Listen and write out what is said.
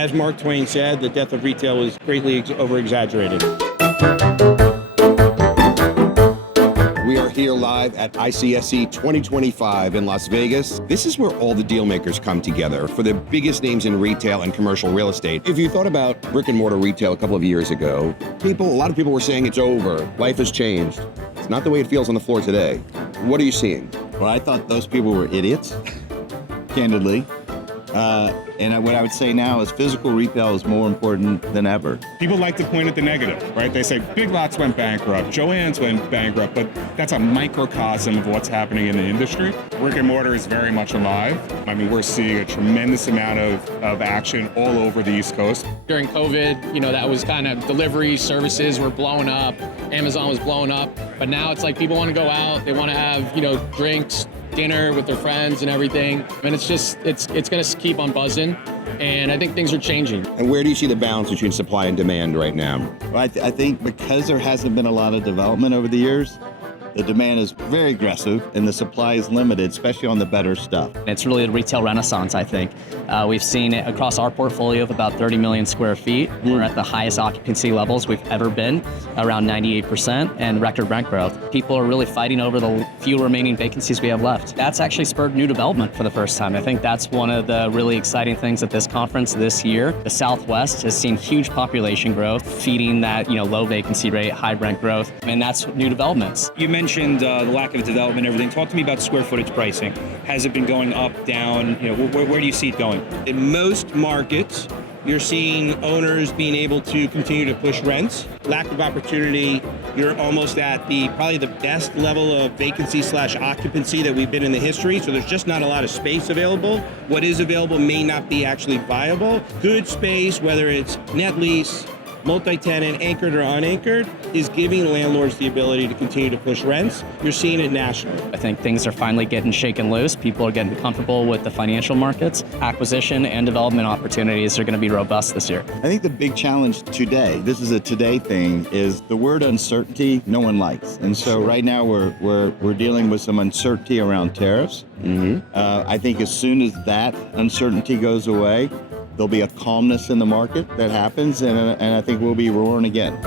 As Mark Twain said, the death of retail is greatly over-exaggerated. We are here live at ICSC 2025 in Las Vegas. This is where all the deal makers come together for the biggest names in retail and commercial real estate. If you thought about brick and mortar retail a couple of years ago, a lot of people were saying it's over. Life has changed. It's not the way it feels on the floor today. What are you seeing? Well, I thought those people were idiots, candidly. And what I would say now is physical retail is more important than ever. People like to point at the negative, right? They say Big Lots went bankrupt, Joann's went bankrupt, but that's a microcosm of what's happening in the industry. Brick and mortar is very much alive. I mean, we're seeing a tremendous amount of action all over the East Coast. During COVID, that was kind of delivery services were blowing up. Amazon was blowing up. But now it's like people want to go out, they want to have, drinks, dinner with their friends and everything. And it's going to keep on buzzing. And I think things are changing. And where do you see the balance between supply and demand right now? Well, I think because there hasn't been a lot of development over the years, the demand is very aggressive and the supply is limited, especially on the better stuff. It's really a retail renaissance, I think. We've seen it across our portfolio of about 30 million square feet. We're at the highest occupancy levels we've ever been, around 98%, and record rent growth. People are really fighting over the few remaining vacancies we have left. That's actually spurred new development for the first time. I think that's one of the really exciting things at this conference this year. The Southwest has seen huge population growth, feeding that low vacancy rate, high rent growth, and that's new developments. You mentioned the lack of development and everything. Talk to me about square footage pricing. Has it been going up, down? Where do you see it going? In most markets, you're seeing owners being able to continue to push rents. Lack of opportunity, you're almost at probably the best level of vacancy/occupancy that we've been in the history. So there's just not a lot of space available. What is available may not be actually viable. Good space, whether it's net lease, multi-tenant, anchored or unanchored, is giving landlords the ability to continue to push rents. You're seeing it nationally. I think things are finally getting shaken loose. People are getting comfortable with the financial markets. Acquisition and development opportunities are going to be robust this year. I think the big challenge today, this is a today thing, is the word uncertainty no one likes. And so right now we're dealing with some uncertainty around tariffs. I think as soon as that uncertainty goes away, there'll be a calmness in the market that happens, and I think we'll be roaring again.